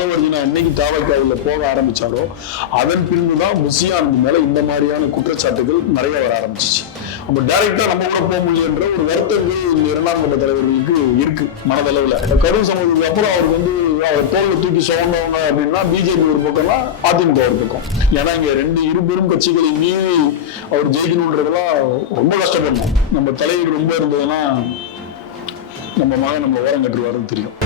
ஆதவர்ஜினா என்னைக்கு தாவக்காவில போக ஆரம்பிச்சாரோ அதன் பின்புதான் புஷியானந்த் மேல இந்த மாதிரியான குற்றச்சாட்டுகள் நிறைய வர ஆரம்பிச்சிச்சு. அப்ப டைரக்டா நம்ம கூட போக முடியுன்ற ஒரு வருத்தங்கள் இந்த இரண்டாம் கட்ட தலைவர்களுக்கு இருக்கு மனதளவுல. கரூர் சம்பவத்துக்கு அப்புறம் அவருக்கு வந்து அவர் தோல்ல தூக்கி சுமந்தவங்க அப்படின்னா பிஜேபி ஒரு பக்கம்னா அதிமுக ஒரு பக்கம். ஏன்னா இங்க இரு பெரும் கட்சிகளை மீறி அவர் ஜெயிக்கணும்ன்றதெல்லாம் ரொம்ப கஷ்டப்படணும். நம்ம தலைவர் ரொம்ப இருந்ததுன்னா நம்ம மகன் நம்ம ஓரம் கட்டுருவாருன்னு தெரியும்.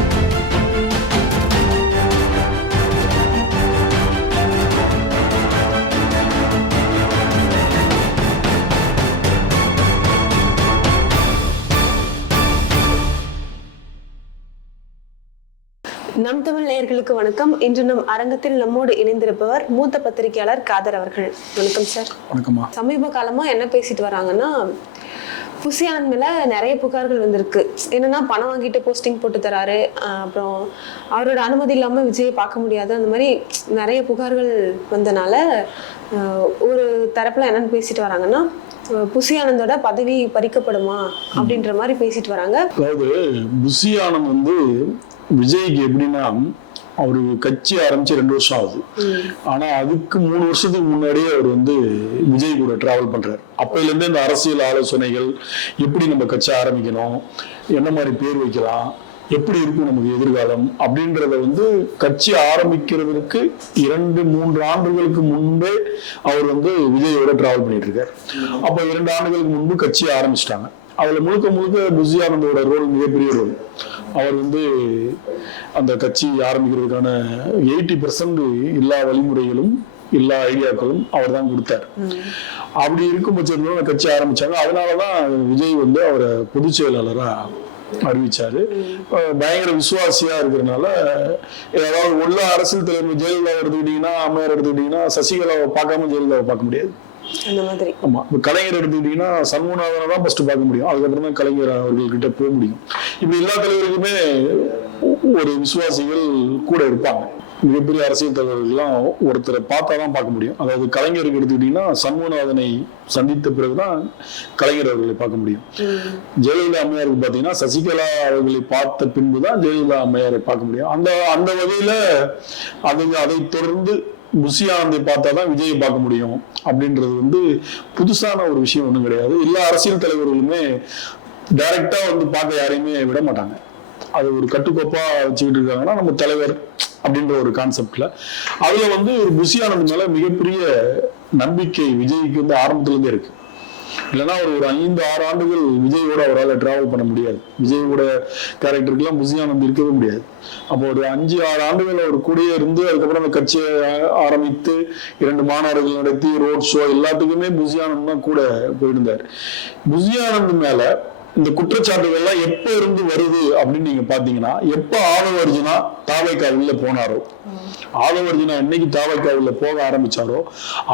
நம் தமிழ் நேயர்களுக்கு வணக்கம். இன்று நம் அரங்கத்தில் நம்மோடு இணைந்திருப்பவர் மூத்த பத்திரிகையாளர் காதர் அவர்கள். வணக்கம் சார். வணக்கம்மா. சமீப காலமா என்ன பேசிட்டு வராங்கன்னா, புஷியானந்த் மேல நிறைய புகார்கள் வந்திருக்கு. என்னன்னா பணம் வாங்கிட்டு போஸ்டிங் போட்டு தராரு, அப்புறம் அவரோட அனுமதி இல்லாம விஜயை பார்க்க முடியாது, அந்த மாதிரி நிறைய புகார்கள் வந்தனால ஒரு தரப்புல என்னன்னு பேசிட்டு வராங்கன்னா, புஷியானந்தோட பதவி பறிக்கப்படுமா அப்படின்ற மாதிரி பேசிட்டு வராங்க. அதாவது புஷியானந்த் வந்து விஜய்க்கு எப்படின்னா, அவரு கட்சி ஆரம்பிச்சு 2 வருஷம் ஆகுது. ஆனா அதுக்கு 3 வருஷத்துக்கு முன்னாடியே அவர் வந்து விஜய் கூட டிராவல் பண்றாரு. அப்பையில இருந்து இந்த அரசியல் ஆலோசனைகள், எப்படி நம்ம கட்சி ஆரம்பிக்கணும், என்ன மாதிரி பேர் வைக்கலாம், எப்படி இருக்கும் நமக்கு எதிர்காலம் அப்படின்றத வந்து கட்சி ஆரம்பிக்கிறதுக்கு 2-3 ஆண்டுகளுக்கு முன்பே அவர் வந்து விஜயோட டிராவல் பண்ணிட்டு இருக்காரு. அப்ப 2 ஆண்டுகளுக்கு முன்பு கட்சியை ஆரம்பிச்சிட்டாங்க. அதுல முழுக்க புஷியானந்தோட ரோல் மிகப்பெரிய ரோல். அவர் வந்து அந்த கட்சி ஆரம்பிக்கிறதுக்கான 80% எல்லா வழிமுறைகளும் எல்லா ஐடியாக்களும் அவர் தான் கொடுத்தார். அப்படி இருக்கும் பட்சத்துல கட்சி ஆரம்பிச்சாங்க. அதனாலதான் விஜய் வந்து அவரை பொதுச் செயலாளரா அறிவிச்சாரு. பயங்கர விசுவாசியா இருக்கிறதுனால, ஏதாவது உள்ள அரசியல் தலைவர் ஜெயலலிதா எடுத்துக்கிட்டீங்கன்னா, அம்மையார் எடுத்துக்கிட்டீங்கன்னா, சசிகலாவை பார்க்காம ஜெயலலிதாவை பார்க்க முடியாது. ஆமா, கலைஞர் எடுத்துக்கிட்டீங்கன்னா சண்முகநாதனை தான் ஃபர்ஸ்ட் பார்க்க முடியும், அதுக்கப்புறம் தான் கலைஞர் அவர்கள்கிட்ட போக முடியும். இப்படி எல்லா தலைவர்களுக்குமே ஒரு விசுவாசிகள் கூட இருப்பாங்க. மிகப்பெரிய அரசியல் தலைவர்கள்லாம் ஒருத்தரை பார்த்தா தான் பார்க்க முடியும். அதாவது கலைஞருக்கு எடுத்துக்கிட்டீங்கன்னா சண்முகநாதனை சந்தித்த பிறகுதான் கலைஞர் அவர்களை பார்க்க முடியும். ஜெயலலிதா அம்மையாருக்கு பார்த்தீங்கன்னா சசிகலா அவர்களை பார்த்த பின்புதான் ஜெயலலிதா அம்மையாரை பார்க்க முடியும். அந்த வகையில அதை தொடர்ந்து புஷியானந்தை பார்த்தாதான் விஜயை பார்க்க முடியும் அப்படின்றது வந்து புதுசான ஒரு விஷயம் ஒன்றும் கிடையாது. எல்லா அரசியல் தலைவர்களுமே டைரக்டா வந்து பார்க்க யாரையுமே விட மாட்டாங்க. அது ஒரு கட்டுக்கோப்பா வச்சுக்கிட்டு இருக்காங்கன்னா நம்ம தலைவர் அப்படின்ற ஒரு கான்செப்ட்ல. அதுல வந்து புஷியானந்த் மேல மிகப்பெரிய நம்பிக்கை விஜய்க்கு வந்து ஆரம்பத்துல இருந்தே இருக்கு. இல்லைன்னா ஒரு 5-6 ஆண்டுகள் விஜயோட அவரால் டிராவல் பண்ண முடியாது. விஜயோட கேரக்டருக்குலாம் புஷியானந்த் இருக்கவே முடியாது. அப்போ ஒரு 5-6 ஆண்டுகள் அவர் கூடயே இருந்து அதுக்கப்புறம் அந்த கட்சியை ஆரம்பித்து 2 மாநாடுகள் நடத்தி ரோட் ஷோ எல்லாத்துக்குமே புஷியானந்த் தான் கூட போயிருந்தார். புஷியானந்த் மேல இந்த குற்றச்சாட்டுகள்லாம் எப்ப இருந்து வருது அப்படின்னு நீங்க பாத்தீங்கன்னா, எப்ப ஆதவர்ஜினா தாவைக்காவில போனாரோ, ஆதவர்ஜினா என்னைக்கு தாவைக்காவில போக ஆரம்பிச்சாரோ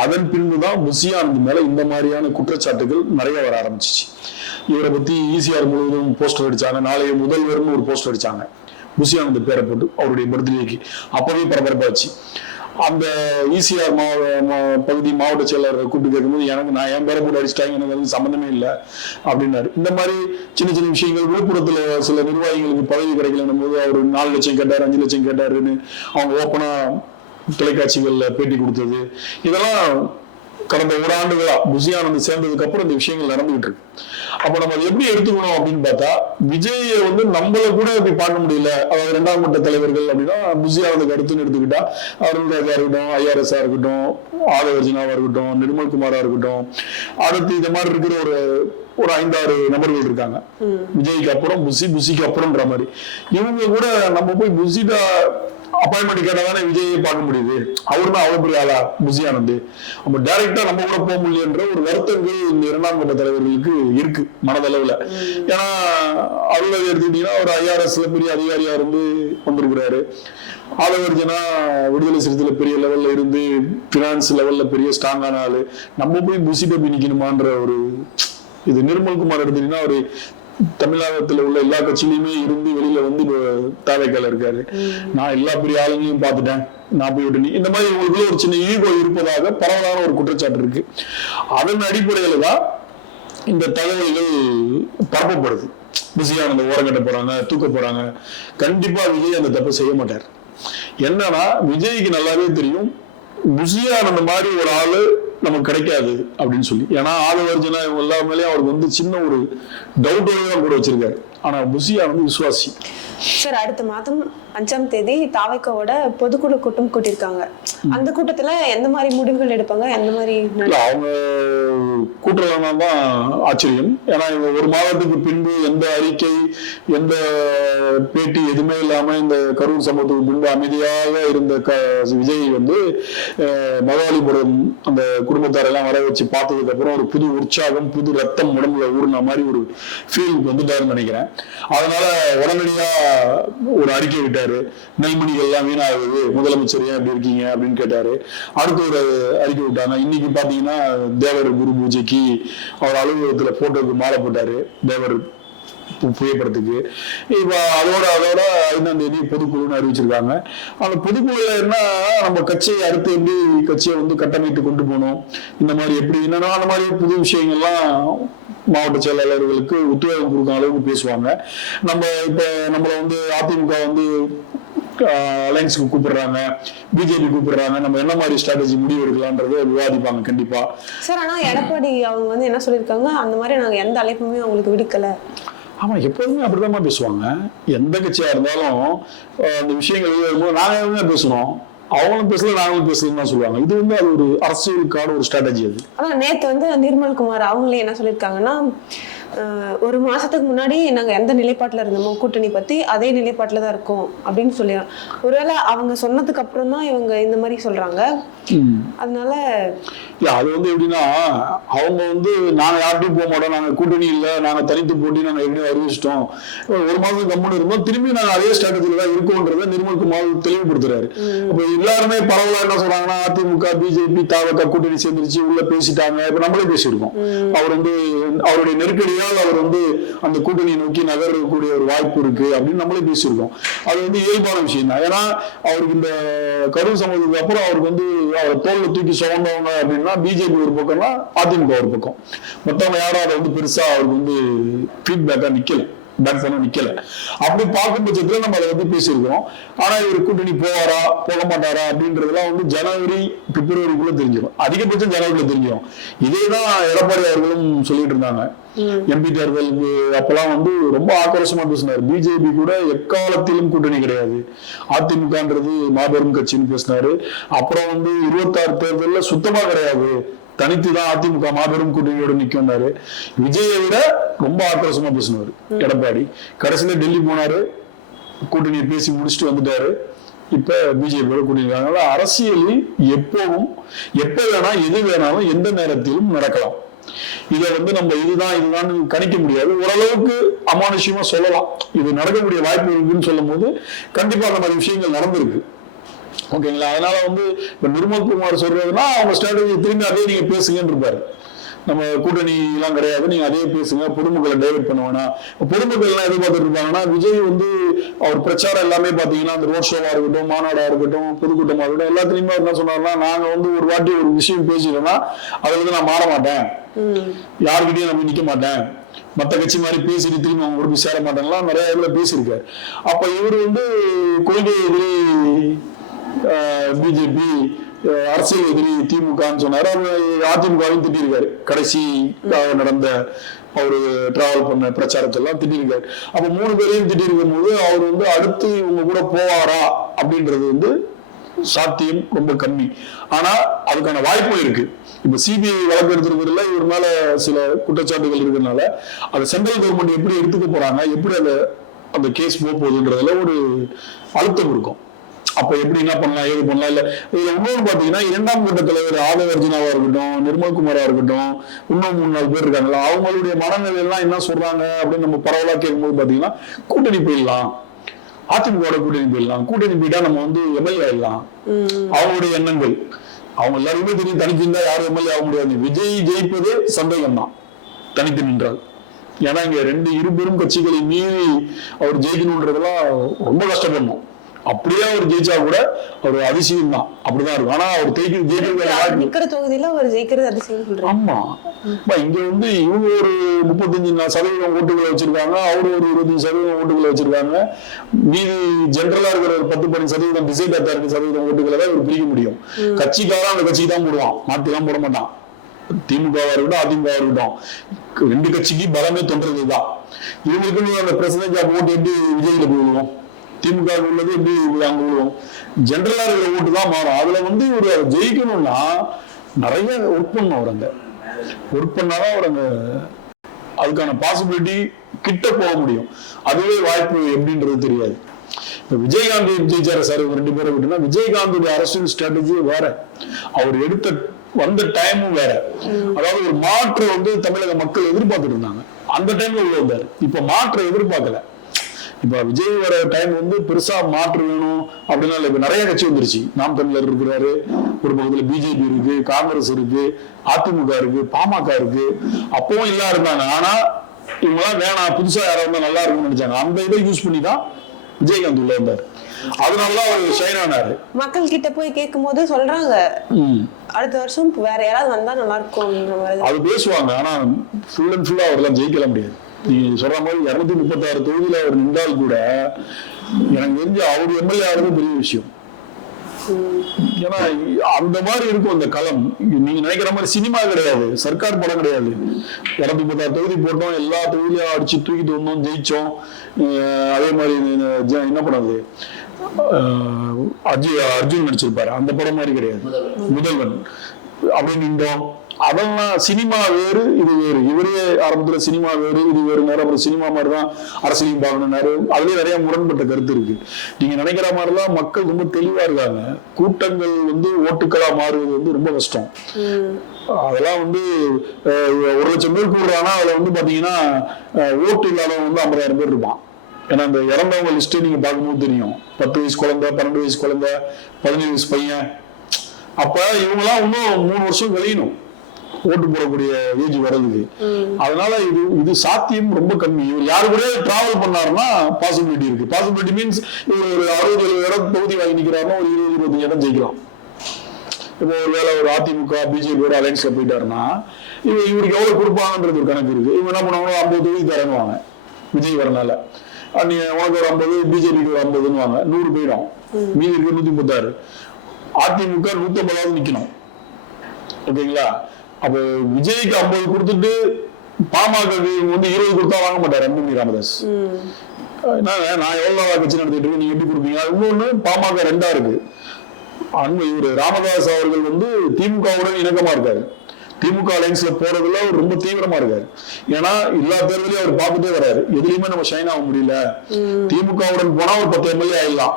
அதன் பின்புதான் புஷியானந்த் மேல இந்த மாதிரியான குற்றச்சாட்டுகள் நிறைய வர ஆரம்பிச்சிச்சு. இவரை பத்தி ஈசிஆர் முழுவதும் போஸ்டர் அடிச்சாங்க. நாளைய முதல்வர்னு ஒரு போஸ்டர் அடிச்சாங்க புஷியானந்த் பேரை போட்டு, அவருடைய பர்த்டேக்கு. அப்பவே பரபரப்பாச்சு. அந்த ஈசிஆர் பகுதி மாவட்ட செயலாளரை கூப்பிட்டு கேட்கும்போது, நான் என் பேரை போட்டு அடிச்சிட்டாங்க, எனக்கு வந்து சம்பந்தமே இல்லை அப்படின்னாரு. இந்த மாதிரி சின்ன விஷயங்கள் விழுப்புரத்துல சில நிர்வாகிகளுக்கு பதவி கிடைக்கலன்னும் போது அவர் 4 லட்சம் கேட்டாரு, 5 லட்சம் கேட்டாருன்னு அவங்க ஓப்பனா தொலைக்காட்சிகள்ல பேட்டி கொடுத்தது, இதெல்லாம் கடந்த 1 ஆண்டுகளா புஷியானந்த் சேர்ந்ததுக்கு அப்புறம் இந்த விஷயங்கள் நடந்துகிட்டு இருக்கு. அப்ப நம்ம அதை எப்படி எடுத்துக்கணும் அப்படின்னு பார்த்தா, விஜயை வந்து நம்மள கூட இப்படி பார்க்க முடியல. அதாவது 2ஆம் கட்ட தலைவர்கள் அப்படின்னா புஷியானந்த் அடுத்துன்னு எடுத்துக்கிட்டா அருண்ராஜா இருக்கட்டும், ஐஆர்எஸ்ஆ இருக்கட்டும், ஆதவர்ஜினாவா இருக்கட்டும், நிர்மல்குமாரா இருக்கட்டும், அடுத்து இந்த மாதிரி இருக்கிற ஒரு 5-6 நபர்கள் இருக்காங்க. விஜய்க்கு அப்புறம் புஷிக்கு அப்புறம்ன்ற மாதிரி. இவங்க கூட நம்ம போய் புஷிட்டா அப்பாயின்மெண்ட் கேட்டாதானே விஜயை பார்க்க முடியுது. அவருதான் அவ்வளவு பெரிய ஆளா புஷியானந்த்? நம்ம டைரக்டா நம்ம கூட போக முடியலன்ற ஒரு வருத்தங்கள் இந்த 2ஆம் கட்ட தலைவர்களுக்கு இருக்கு மனதளவுல. ஏன்னா அலுவலகம் எடுத்துக்கிட்டீங்கன்னா ஒரு ஐஆர்எஸ்ல பெரிய அதிகாரியா இருந்து வந்திருக்கிறாரு. ஆதவர்ஜினா விடுதலை சிறுத்தையில பெரிய லெவல்ல இருந்து பினான்ஸ் லெவல்ல பெரிய ஸ்ட்ராங்கான ஆளு. நம்ம போய் புஷிட்ட போய் நிக்கணுமான்ற ஒரு இது. நிர்மல்குமார் எடுத்துட்டீங்கன்னா ஒரு தமிழகத்துல உள்ள எல்லா கட்சியிலுமே இருந்து வெளியில வந்து தாவைக்கால இருக்காரு. நான் எல்லா பெரிய ஆளுங்களையும் பார்த்துட்டேன், நான் போய் விட்டு இந்த மாதிரி உங்களுக்குள்ள ஒரு சின்ன ஈகோ இருப்பதாக பரவலான ஒரு குற்றச்சாட்டு இருக்கு. அதன் அடிப்படையில தான் இந்த தகவல்கள் பரப்பப்படுது. புஷியானந்த் ஓரம் கட்ட போறாங்க, தூக்க போறாங்க. கண்டிப்பா விஜய் அந்த தப்பை செய்ய மாட்டார். என்னன்னா விஜய்க்கு நல்லாவே தெரியும் புசியானந்த மாதிரி ஒரு ஆளு நமக்கு கிடைக்காது அப்படின்னு சொல்லி. ஏன்னா ஆளுவர்ஜனா இவங்க எல்லாமே அவருக்கு வந்து சின்ன ஒரு டவுட்டோட தான் கூட வச்சிருக்காரு. ஆனா புசியா வந்து விசுவாசி. சார் அடுத்த மாதம் 5ஆம் தேதி தாவைக்காவோட பொதுக்குழு கூட்டம் கூட்டியிருக்காங்க. அந்த கூட்டத்துல எந்த மாதிரி முடிவுகள் எடுப்பாங்க, எந்த மாதிரி அவங்க கூட்டுறதுனால தான் ஆச்சரியம். ஏன்னா இவங்க ஒரு மாதத்துக்கு பின்பு எந்த அறிக்கை எந்த பேட்டி எதுவுமே இல்லாம இந்த கரூர் சம்பவத்துக்கு பின்பு அமைதியாக இருந்த விஜய் வந்து மகாபலிபுரம் அந்த குடும்பத்தாரெல்லாம் வர வச்சு பார்த்ததுக்கு அப்புறம் ஒரு புது உற்சாகம் புது ரத்தம் உடம்புல ஊறின மாதிரி ஒரு ஃபீலுக்கு வந்துட்டாருன்னு நினைக்கிறேன். அதனால உடனடியா ஒரு அறிக்கை விட்டாரு. நெல்மணிகள் எல்லாம் வீணாகுது, முதலமைச்சர் ஏன் அப்படி இருக்கீங்க அப்படின்னு கேட்டாரு. அடுத்து ஒரு அறிக்கை விட்டாங்க. இன்னைக்கு பாத்தீங்கன்னா தேவர் குரு பூஜைக்கு அவர் அலுவலகத்துல போட்டோக்கு மாலை போட்டாரு தேவர் புகைப்படத்துக்கு. இப்ப அதோட 5ஆம் தேதி பொதுக்குழுன்னு அறிவிச்சிருக்காங்க. அந்த பொதுக்குழுல என்ன நம்ம கட்சியை அடுத்து எப்படி கட்சியை வந்து கட்டமைத்து கொண்டு போகணும், இந்த மாதிரி எப்படி என்னன்னா அந்த மாதிரி புது விஷயங்கள்லாம் மாவட்ட செயலாளர்களுக்கு உத்வேகம் கொடுக்கும் அளவுக்கு பேசுவாங்க. நம்ம இப்ப நம்மள வந்து அதிமுக வந்து அலைன்ஸ்க்கு கூப்பிடுறாங்க, பிஜேபி கூப்பிடுறாங்க, நம்ம என்ன மாதிரி ஸ்ட்ராட்டஜி முடிவு எடுக்கலாம்ன்றத விவாதிப்பாங்க கண்டிப்பா. சார் ஆனா எடப்பாடி அவங்க வந்து என்ன சொல்லியிருக்காங்க, அந்த மாதிரி நாங்க எந்த அழைப்புமே அவங்களுக்கு விடுக்கல. ஆமா, எப்போதுமே அப்படிதான் பேசுவாங்க. எந்த கட்சியா இருந்தாலும் அந்த விஷயங்கள் நாங்க பேசணும், அவங்களும் பேசல நாங்களும் பேசலன்னு தான் சொல்லுவாங்க. இது வந்து அது ஒரு அரசியலுக்கான ஒரு ஸ்ட்ராட்டஜி. அது அதான் நேத்து வந்து நிர்மல்குமார் அவங்களே என்ன சொல்லியிருக்காங்கன்னா, ஒரு மாசத்துக்கு முன்னாடி நாங்க எந்த நிலைப்பாட்டுல இருந்தோமோ கூட்டணி பத்தி அதே நிலைப்பாட்டுல தான் இருக்கோம் அப்படின்னு சொல்லிடுறோம். ஒருவேளை அவங்க சொன்னதுக்கு அப்புறம் தான் இவங்க இந்த மாதிரி சொல்றாங்க. அதனால அது வந்து எப்படின்னா அவங்க வந்து நாங்க யார்ட்டையும் போக மாட்டோம், நாங்க கூட்டணி இல்ல, நாங்க தனித்து போட்டி நாங்க எப்படி அறிவிச்சிட்டோம், ஒரு மாதம் கம்முன்னு இருந்தோம், திரும்பி நாங்க அதே ஸ்ட்ராட்டஜில தான் இருக்கோன்றத நிர்மல்குமார் தெளிவுபடுத்துறாரு. அப்ப எல்லாருமே பரவலா என்ன சொல்றாங்கன்னா அதிமுக பிஜேபி தாவக கூட்டணி சேர்ந்துருச்சு உள்ள பேசிட்டாங்க. இப்ப நம்மளே பேசியிருக்கோம். அவர் வந்து அவருடைய நெருக்கடியால் அவர் வந்து அந்த கூட்டணியை நோக்கி நகரக்கூடிய ஒரு வாய்ப்பு இருக்கு அப்படின்னு நம்மளே பேசியிருக்கோம். அது வந்து இயல்பான விஷயம் தான். ஏன்னா அவருக்கு இந்த கரூர் சம்பவத்துக்கு அப்புறம் அவருக்கு வந்து அவரை தோல்ல தூக்கி சுமந்தவங்க அப்படின்னா பிஜேபி ஒரு பக்கம்னா அதிமுக ஒரு பக்கம். மற்றவங்க யாரும் அதை வந்து பெருசா அவருக்கு வந்து ஃபீட்பேக்கா நிக்கல, பேக் பண்ண நிக்கல. அப்படி பார்க்கும் பட்சத்துல நம்ம அதை வந்து பேசியிருக்கிறோம். ஆனா இவர் கூட்டணி போவாரா போக மாட்டாரா அப்படின்றதுலாம் வந்து ஜனவரி பிப்ரவரிக்குள்ள தெரிஞ்சிடும், அதிகபட்சம் ஜனவரிக்குள்ள தெரிஞ்சிடும். இதேதான் எடப்பாடி அவர்களும் சொல்லிட்டு இருந்தாங்க. எம்பி தேர்தலுக்கு அப்பெல்லாம் வந்து ரொம்ப ஆக்ரோஷமா பேசினாரு. பிஜேபி கூட எக்காலத்திலும் கூட்டணி கிடையாது, அதிமுகன்றது மாபெரும் கட்சின்னு பேசினாரு. அப்புறம் வந்து 26 தேர்தலில் சுத்தமா கிடையாது, தனித்துதான் அதிமுக மாபெரும் கூட்டணியோட நிற்கிறாரு. விஜயை விட ரொம்ப ஆக்ரோஷமா பேசினாரு எடப்பாடி. கடைசியில டெல்லி போனாரு, கூட்டணியை பேசி முடிச்சுட்டு வந்துட்டாரு. இப்ப பிஜேபியோட கூட்டணி. அதனால அரசியலில் எப்பவும் எப்ப வேணா எது வேணாலும் எந்த நேரத்திலும் நடக்கலாம். இதை வந்து நம்ம இதுதான் கணிக்க முடியாது. ஓரளவுக்கு அமானுஷ்யமா சொல்லலாம், இது நடக்கக்கூடிய வாய்ப்பு இருக்குன்னு சொல்லும் போது கண்டிப்பா அந்த மாதிரி விஷயங்கள் நடந்திருக்கு. ஓகேங்களா? அதனால வந்து இப்ப நிர்மல்குமார் சொல்றதுன்னா அவங்க ஸ்ட்ராட்டஜி திரும்பி அதே நீங்க பேசுங்கன்னு இருப்பாரு. நம்ம கூட்டணி எல்லாம் கிடையாது, நீங்க அதே பேசுங்க, பொதுமக்களை டைவர்ட் பண்ண வேணாம். பொதுமக்கள் எல்லாம் எதிர்பார்த்துட்டு இருப்பாங்கன்னா விஜய் வந்து அவர் பிரச்சாரம் எல்லாமே பாத்தீங்கன்னா அந்த ரோட் ஷோவா இருக்கட்டும், மாநாடா இருக்கட்டும், பொதுக்கூட்டமா இருக்கட்டும், எல்லாத்துலயுமே என்ன சொன்னாருன்னா நாங்க வந்து ஒரு வாட்டி ஒரு விஷயம் பேசிட்டோம்னா அதை வந்து நான் மாற மாட்டேன், யாருக்கிட்டையும் நம்ம நிக்க மாட்டேன், மற்ற கட்சி மாதிரி பேசிட்டு திரும்பி அவங்க கூட சேர மாட்டேன்லாம் நிறைய இதுல பேசியிருக்காரு. அப்ப இவர் வந்து கொள்கை எதிரி பிஜேபி, அரசியல் எதிரி திமுகன்னு சொன்னாரு. அவர் அதிமுகவையும் திட்டிருக்காரு. கடைசி நடந்த அவரு டிராவல் பண்ண பிரச்சாரத்தெல்லாம் திட்டிருக்காரு. அப்ப 3 பேரையும் திட்டிருக்கும் போது அவர் வந்து அடுத்து இவங்க கூட போவாரா அப்படின்றது வந்து சாத்தியம் ரொம்ப கம்மி. ஆனா அதுக்கான வாய்ப்பும் இருக்கு. இப்ப சிபிஐ வழக்கு எடுத்திருக்கிறதுல இவர் மேல சில குற்றச்சாட்டுகள் இருக்கிறதுனால அதை சென்ட்ரல் கவர்மெண்ட் எப்படி எடுத்துக்க போறாங்க, எப்படி அந்த கேஸ் போகுதுன்றதுல ஒரு அழுத்தம் இருக்கும். அப்ப எப்படி என்ன பண்ணலாம் ஏது பண்ணலாம். இல்ல இதுல இன்னொன்று பாத்தீங்கன்னா 2ஆம் கட்ட தலைவர் ஆதவர்ஜனாவா இருக்கட்டும், நிர்மல்குமாரா இருக்கட்டும், இன்னும் 3-4 பேர் இருக்காங்களா, அவங்களுடைய மனநிலை எல்லாம் என்ன சொல்றாங்க அப்படின்னு நம்ம பரவலா கேட்கும்போது பாத்தீங்கன்னா கூட்டணி போயிடலாம், அதிமுக கூட்டணி போயிடலாம், கூட்டணி போயிட்டா நம்ம வந்து எம்எல்ஏ ஆயிடலாம், அவங்களுடைய எண்ணங்கள். அவங்க எல்லாருமே தெரியும் தனித்து இருந்தா யாரும் எம்எல்ஏ ஆக முடியாது. விஜய் ஜெயிப்பதே சந்தேகம் தான் தனித்து நின்றால். ஏன்னா இங்க 2 இருபெரும் கட்சிகளை மீறி அவர் ஜெயிக்கணும்ன்றதெல்லாம் ரொம்ப கஷ்டப்படணும். அப்படியே அவர் ஜெயிச்சா கூட ஒரு அதிசயம் தான், அப்படிதான் இருக்கும். ஆனா அவர் நிக்கிற தொகுதியில அவர் ஜெயிக்கிறது அதிசயம் சொல்றாரு. ஆமா, இங்க வந்து இவங்க ஒரு 35% ஓட்டுகளை வச்சிருக்காங்க, அவரு ஒரு 25% ஓட்டுகளை வச்சிருக்காங்க. மீதி ஜெனரலா இருக்கிற ஒரு 10-12% டிசைட் ஓட்டுகளை தான் இவர் பிரிக்க முடியும். கட்சிக்காரன் அந்த கட்சிக்கு தான் போடுவான், மாத்தி எல்லாம் போட மாட்டான். திமுகவா இருக்கட்டும் அதிமுக இருக்கட்டும், 2 கட்சிக்கு பலமே தொன்றதுதான். இவங்களுக்கு அந்த பிரசிடென்ட் ஆஃப் ஓட்டு எப்படி விஜயில போடுவோம், திமுக உள்ளது எப்படி அங்க விடுவோம், ஜெனரலா இருக்கிற ஓட்டு தான் மாறும். அதுல வந்து ஒரு ஜெயிக்கணும்னா நிறைய ஒர்க் பண்ணும். அவர் அங்க ஒர்க் பண்ணாதான் அவர் அங்க அதுக்கான பாசிபிலிட்டி கிட்ட போக முடியும். அதுவே வாய்ப்பு எப்படின்றது தெரியாது. இப்ப விஜயகாந்த் ஜெயிச்சாரு சார், 2 பேரை விட்டுனா விஜயகாந்தோட அரசியல் ஸ்ட்ராட்டஜியே வேற, அவர் எடுத்த வந்த டைமும் வேற. அதாவது ஒரு மாற்று வந்து தமிழக மக்கள் எதிர்பார்த்துட்டு இருந்தாங்க, அந்த டைம்ல உள்ள வந்தாரு. இப்ப மாற்ற எதிர்பார்க்கல. இப்ப விஜய் வர டைம் வந்து பெருசா மாற்று வேணும் அப்படின்னா இப்ப நிறைய கட்சி வந்துருச்சு. நாம் தமிழர் இருக்கிறாரு, ஒரு பக்கத்துல பிஜேபி இருக்கு, காங்கிரஸ் இருக்கு, அதிமுக இருக்கு, பாமக இருக்கு. அப்பவும் இல்லா இருந்தாங்க. ஆனா இவங்கெல்லாம் வேணாம், புதுசா யாராவது நல்லா இருக்கும்னு நினைச்சாங்க. அந்த இதை யூஸ் பண்ணி தான் விஜயகாந்த் உள்ள வந்தாரு. அதனாலதான் அவர் ஷைன் ஆனாரு. மக்கள் கிட்ட போய் கேட்கும் போது சொல்றாங்க அடுத்த வருஷம் வேற யாராவது வந்தா நல்லா இருக்கும் அது பேசுவாங்க. ஆனா ஃபுல் அண்ட் ஃபுல்லா அவரெல்லாம் ஜெயிக்கல முடியாது. நீங்க சொல்ற மாதிரி 236 தொகுதியில அவர் நின்றால் கூட எனக்கு தெரிஞ்சு அவர் எம்எல்ஏ ஆகிறது பெரிய விஷயம். ஏன்னா அந்த மாதிரி இருக்கும் அந்த களம். நீங்க நினைக்கிற மாதிரி சினிமா கிடையாது, சர்க்கார் படம் கிடையாது. 236 தொகுதி போட்டோம், எல்லா தொகுதியும் அடிச்சு தூக்கிட்டு வந்தோம், ஜெயிச்சோம். அதே மாதிரி என்ன படம் அது, அர்ஜுன் நடிச்சிருப்பாரு, அந்த படம் மாதிரி கிடையாது. முதல்வன் அப்படின்னு நின்றோம். அதெல்லாம் சினிமா வேறு இது வேறு. இவரே ஆரம்பத்துல சினிமா வேறு இது வேறு, அப்புறம் சினிமா மாதிரிதான் அரசியலையும் பார்க்கணும்னாரு. அதுலயே நிறைய முரண்பட்ட கருத்து இருக்கு. நீங்க நினைக்கிற மாதிரிலாம் மக்கள் ரொம்ப தெளிவா இருக்காங்க. கூட்டங்கள் வந்து ஓட்டுக்களா மாறுவது வந்து ரொம்ப கஷ்டம். அதெல்லாம் வந்து 1,00,000 பேர் கூடுறாங்கன்னா அதுல வந்து பாத்தீங்கன்னா ஓட்டு இல்லாதவங்க வந்து 50,000 பேர் இருப்பான். ஏன்னா அந்த இறந்தவங்க லிஸ்ட் நீங்க பார்க்கும்போது தெரியும். 10 வயசு குழந்தை, 12 வயசு குழந்தை, 15 வயசு பையன். அப்ப இவங்கெல்லாம் இன்னும் 3 வருஷம் கழியணும் ஓட்டு போடக்கூடிய ஏஜ் வர்றதுக்கு. அதனால இது சாத்தியம் ரொம்ப கம்மி. இவர் யாரு கூட டிராவல் பண்ணாருன்னா பாசிபிலிட்டி இருக்கு. பாசிபிலிட்டி மீன்ஸ் இவர் ஒரு 60-70 இடம் தொகுதி வாங்கி நிக்கிறாருன்னா ஒரு 20-25 இடம் ஜெயிக்கலாம். இப்போ ஒருவேளை ஒரு அதிமுக பிஜேபியோட அலைன்ஸ்ல போயிட்டாருன்னா இவருக்கு எவ்வளவு கொடுப்பாங்கன்றது ஒரு கணக்கு இருக்கு. இவங்க என்ன பண்ணுவாங்க, 50 தொகுதி தரங்குவாங்க விஜய் வரனால. நீ உனக்கு ஒரு 50, பிஜேபிக்கு ஒரு 50 வாங்க, 100 போயிடும். மீதி இருக்கு 136. அதிமுக 150 நிக்கணும். ஓகேங்களா? அப்ப விஜய்க்கு 50 கொடுத்துட்டு பாமக வந்து 20 கொடுத்தா வாங்க மாட்டாரு அன்புமணி ராமதாஸ். நான் எவ்வளவு நாளா கட்சி நடத்திட்டு இருக்கேன், நீங்க எப்படி கொடுப்பீங்க? இன்னொன்னு பாமக 2ஆ இருக்கு. இவரு ராமதாஸ் அவர்கள் வந்து திமுகவுடன் இணக்கமா இருக்காரு. திமுக அலைன்ஸ்ல போறதுல அவர் ரொம்ப தீவிரமா இருக்காரு. ஏன்னா எல்லா தேர்தலையும் அவர் பார்த்துட்டே வர்றாரு. எதுலையுமே நம்ம ஷைன் ஆக முடியல. திமுகவுடன் போனா ஒரு 10 எம்எல்ஏ ஆயிடலாம்.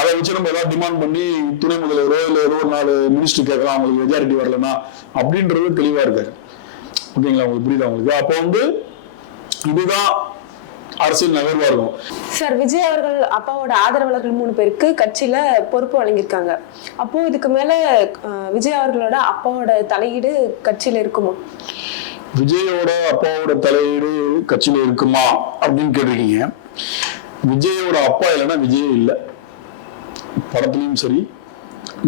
அதை வச்சு நம்ம ஏதாவது டிமாண்ட் பண்ணி துணை முதல்வரோ இல்ல ஏதோ ஒரு 4 மினிஸ்டர் கேட்கலாம், அவங்களுக்கு மெஜாரிட்டி வரலன்னா அப்படின்றது தெளிவா இருக்காரு. ஓகேங்களா? உங்களுக்கு புரியுதா உங்களுக்கு? அப்போ வந்து இதுதான் அரசியல் நகர்வா இருக்கும். சார், விஜய் அவர்கள் அப்பாவோட ஆதரவாளர்கள் 3 பேருக்கு கட்சியில பொறுப்பு வழங்கியிருக்காங்க. அப்போ இதுக்கு மேல விஜய் அவர்களோட அப்பாவோட தலையீடு கட்சியில இருக்குமா? விஜயோட அப்பாவோட தலையீடு கட்சியில இருக்குமா அப்படின்னு கேட்டிருக்கீங்க. விஜயோட அப்பா இல்லைன்னா விஜயே இல்லை. படத்துலயும் சரி,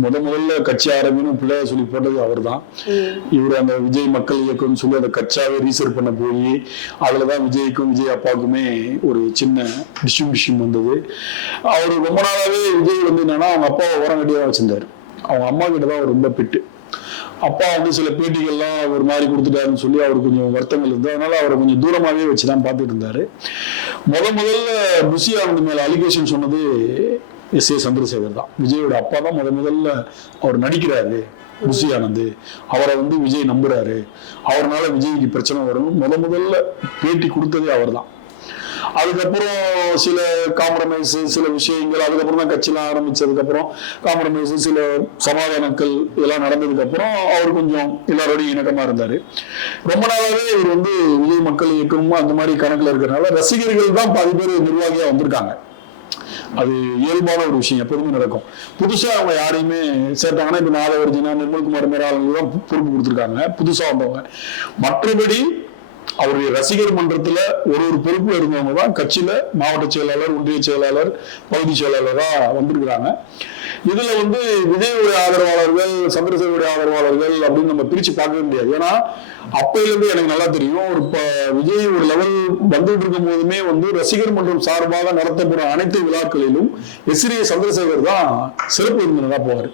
முதல்ல கட்சி ஆரம்பின்னு பிள்ளைய சொல்லி போட்டது அவர் தான். இவர் அந்த விஜய் மக்கள் இயக்கம்னு சொல்லி அந்த கட்சியாவே ரீசர்ச் பண்ண போய் அதுலதான் விஜய்க்கும் விஜய் அப்பாவுக்குமே ஒரு சின்ன டிஸ்ட்ரிபியூஷன் வந்தது. அவர் ரொம்ப நாளாவே விஜய் வந்து என்னன்னா அவங்க அப்பாவை ஓரம் கட்டியா வச்சிருந்தாரு. அவங்க அம்மா கிட்டதான் அவர் ரொம்ப பெட்டு. அப்பா வந்து சில பேட்டிகள்லாம் ஒரு மாதிரி கொடுத்துட்டாருன்னு சொல்லி அவருக்கு கொஞ்சம் வருத்தங்கள் இருந்தது. அதனால அவரை கொஞ்சம் தூரமாவே வச்சுதான் பார்த்துட்டு இருந்தாரு. முதல்ல புஷி ஆனந்த் மேல அலிகேஷன் சொன்னது எஸ்.ஏ. சந்திரசேகர் தான். விஜயோட அப்பா தான் முதல்ல அவர் நடிக்கிறாரு புஷி ஆனந்த், அவரை வந்து விஜய் நம்புறாரு, அவர்னால விஜய்க்கு பிரச்சனை வரும் முதல்ல பேட்டி கொடுத்ததே அவர் தான். அதுக்கப்புறம் சில காம்ப்ரமைஸ், சில விஷயங்கள், அதுக்கப்புறம் தான் கட்சியெல்லாம் ஆரம்பிச்சதுக்கு அப்புறம் காம்ப்ரமைஸ், சில சமாதானங்கள் இதெல்லாம் நடந்ததுக்கு அப்புறம் அவர் கொஞ்சம் எல்லாரோடையும் இணக்கமா இருந்தாரு. ரொம்ப நாளாவே இவர் வந்து விஜய் மக்கள் இயக்கமும் அந்த மாதிரி கணக்குல இருக்கிறதுனால ரசிகர்கள் தான் பாதி பேர் நிர்வாகியா வந்திருக்காங்க. அது இயல்பான ஒரு விஷயம், எப்போதுமே நடக்கும். புதுசா அவங்க யாரையுமே சேர்த்தாங்கன்னா இப்ப நாதவர்ஜினா, நிர்மல்குமார் மேல ஆளுங்க தான் பொறுப்பு கொடுத்துருக்காங்க புதுசா வந்தவங்க. மற்றபடி அவருடைய ரசிகர் மன்றத்துல ஒரு பொறுப்புல இருந்தவங்க தான் கட்சியில மாவட்ட செயலாளர், ஒன்றிய செயலாளர், பகுதி செயலாளரா வந்திருக்கிறாங்க. இதுல விஜயோட ஆதரவாளர்கள், சந்திரசேகருடைய ஆதரவாளர்கள் அப்படின்னு நம்ம பிரிச்சு பார்க்கவே முடியாது. ஏன்னா அப்பையில இருந்து எனக்கு நல்லா தெரியும், ஒரு விஜய் ஒரு லெவல் வந்துட்டு இருக்கும் போதுமே ரசிகர் மன்றம் சார்பாக நடத்தப்படும் அனைத்து விழாக்களிலும் எஸ்ஏ சந்திரசேகர் தான் சிறப்பு விருந்தினரா போவார்.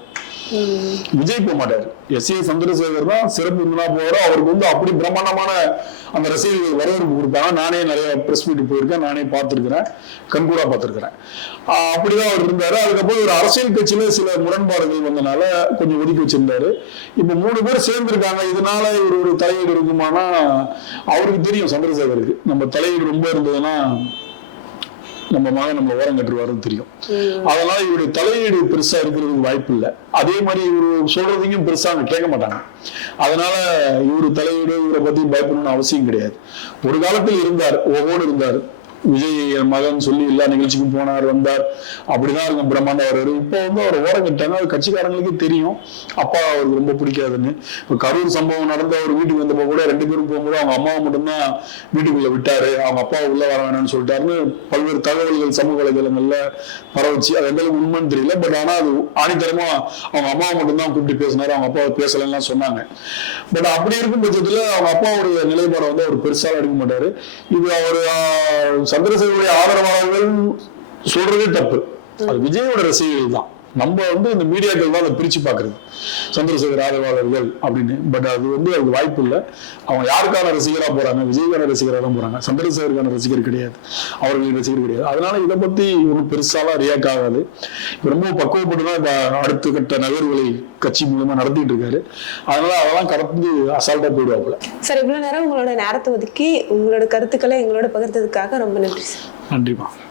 விஜய் போக மாட்டாரு. எஸ்ஏ சந்திரசேகர் தான் சிறப்பு விருந்தினரா போவாரு. அவருக்கு அப்படி பிரம்மாண்டமான அந்த ரசிகர்கள் வரவேற்பு கொடுப்பாங்க. நானே நிறைய பிரஸ் மீட் போயிருக்கேன், நானே பார்த்திருக்கிறேன், கண்கூடா பார்த்திருக்கிறேன். அப்படிதான் அவர் இருந்தாரு. அதுக்கப்புறம் ஒரு அரசியல் கட்சியில சில முரண்பாடுகள் வந்தனால கொஞ்சம் ஒதுக்கி வச்சிருந்தாரு. இப்ப 3 பேர் சேர்ந்து இருக்காங்க. இதனால ஒரு தலையீடு இருக்குமானா அவருக்கு தெரியும், சந்திரசேகருக்கு நம்ம தலையீடு ரொம்ப இருந்ததுன்னா நம்ம மகன் நம்ம ஓரம் கட்டுருவாருன்னு தெரியும். அதனால இவருடைய தலையீடு பெருசா இருக்கிறதுக்கு வாய்ப்பு இல்லை. அதே மாதிரி இவரு சொல்றதையும் பெருசா கேட்க மாட்டாங்க. அதனால இவரு தலையீடு, இவரை பத்தி பயப்படணும்னு அவசியம் கிடையாது. ஒரு காலத்தில் இருந்தார், ஒவ்வொரு இருந்தார். விஜய் மகன் சொல்லி எல்லா நிகழ்ச்சிக்கும் போனார், வந்தார், அப்படிதான் இருக்கும், பிரம்மாண்டம் வர்றாரு. இப்போ அவர் ஓரம் கட்டாங்க. அது கட்சிக்காரங்களுக்கே தெரியும் அப்பா அவருக்கு ரொம்ப பிடிக்காதுன்னு. இப்போ கரூர் சம்பவம் நடந்த அவர் வீட்டுக்கு வந்தப்போ கூட 2 பேரும் போகும்போது அவங்க அம்மாவை மட்டும்தான் வீட்டுக்குள்ள விட்டாரு, அவங்க அப்பா உள்ள வர வேணாம்னு சொல்லிட்டாருன்னு பல்வேறு தகவல்கள் சமூக வலைதளங்கள்ல பரவச்சு. அது எந்த அளவுக்கு உண்மைன்னு தெரியல. பட் ஆனா அது ஆணித்தரமா அவங்க அம்மாவை மட்டும்தான் கூப்பிட்டு பேசினாரு, அவங்க அப்பாவை பேசலன்னா சொன்னாங்க. பட் அப்படி இருக்கும் பட்சத்துல அவங்க அப்பாவுடைய நிலைப்பாடை அவர் பெருசாக எடுக்க மாட்டாரு. இது அவர் சந்திரசேகருடைய ஆதரவாளர்கள் சொல்றதே தப்பு. அது விஜயோட ரசிகர்கள் தான். நம்ம இந்த மீடியாக்கள் தான் அதை பிரிச்சு பாக்குறது, சந்திரசேகர் ஆதரவாளர்கள் அப்படின்னு. பட் அது அதுக்கு வாய்ப்பு இல்லை. அவங்க யாருக்கான ரசிகரா போறாங்க? விஜய்க்கான ரசிகரா தான் போறாங்க, சந்திரசேகருக்கான ரசிகர் கிடையாது, அவர்களின் ரசிகர் கிடையாது. அதனால இதை பத்தி ஒன்றும் பெருசாலாம் ரியாக்ட் ஆகாது. ரொம்ப பக்குவப்பட்டுதான் இப்ப அடுத்த கட்ட நகர்வுகளை கட்சி மூலமா நடத்திட்டு இருக்காரு. அதனால அதெல்லாம் கடந்து அசால்ட்டா போயிடுவாப்புல. சார், இவ்வளவு நேரம் உங்களோட நேரத்தை ஒதுக்கி உங்களோட கருத்துக்களை எங்களோட பகிர்ந்ததுக்காக ரொம்ப நன்றி. நன்றிமா.